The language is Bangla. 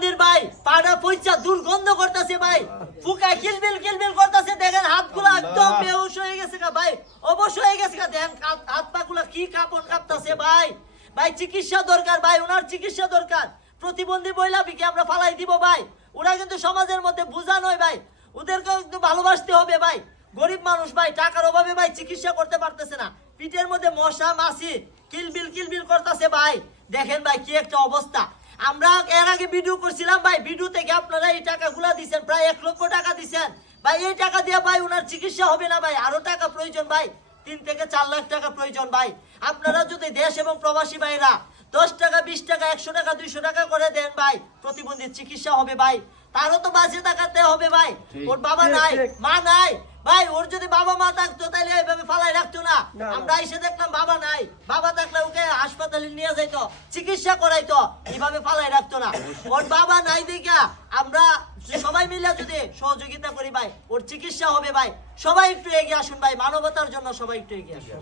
প্রতিবন্ধীর ভাই পাড়া পয়সা দুর্গন্ধ করতেছে ভাই, ফুকা কিলবিল কিলবিল করতেছে। দেখেন হাতগুলো একদম বেহুশ হয়ে গেছে গা ভাই, অবশ হয়ে গেছে গা। দেখেন হাত পা গুলা কি কাঁপন কাঁপতেছে ভাই। ভাই চিকিৎসা দরকার ভাই, ওনার চিকিৎসা দরকার। প্রতিবন্ধী বইলা বিকে আমরা ফালাই দিব ভাই। ওরা কিন্তু সমাজের মধ্যে বোঝা নয় ভাই, ওদেরকেও কিন্তু ভালোবাসতে হবে ভাই। গরিব মানুষ ভাই, টাকার অভাবে ভাই চিকিৎসা করতে পারতেছে না। পিঠের মধ্যে মশা মাছি কিলবিল কিলবিল করতেছে ভাই। দেখেন ভাই কি একটা অবস্থা। আমরা এর আগে ভিডিও করছিলাম ভাই, ভিডিও থেকে আপনারা এই টাকাগুলা দিচ্ছেন, প্রায় 1 লক্ষ টাকা দিচ্ছেন ভাই। এই টাকা দিয়ে ভাই ওনার চিকিৎসা হবে না ভাই, আরো টাকা প্রয়োজন ভাই, 3 থেকে 4 লাখ টাকা প্রয়োজন ভাই। আপনারা যদি দেশ এবং প্রবাসী ভাইরা 10 টাকা 20 টাকা 100 টাকা 200 টাকা করে দেন ভাই, প্রতিবন্ধীর চিকিৎসা হবে ভাই। তারও তো বাঁচে থাকাতে হবে ভাই। ওর বাবা নাই, মা নাই ভাই। ওর যদি বাবা মা থাকতো তাহলে এইভাবে ফালাই রাখতো না। আমরা এসে দেখলাম বাবা নাই, বাবা থাকলে ওকে হাসপাতালে নিয়ে যাইতো, চিকিৎসা করাইতো, এইভাবে ফালাই রাখতো না। ওর বাবা নাই দেখা আমরা সবাই মিলে যদি সহযোগিতা করি ভাই, ওর চিকিৎসা হবে ভাই। সবাই একটু এগিয়ে আসুন ভাই, মানবতার জন্য সবাই একটু এগিয়ে আসুন।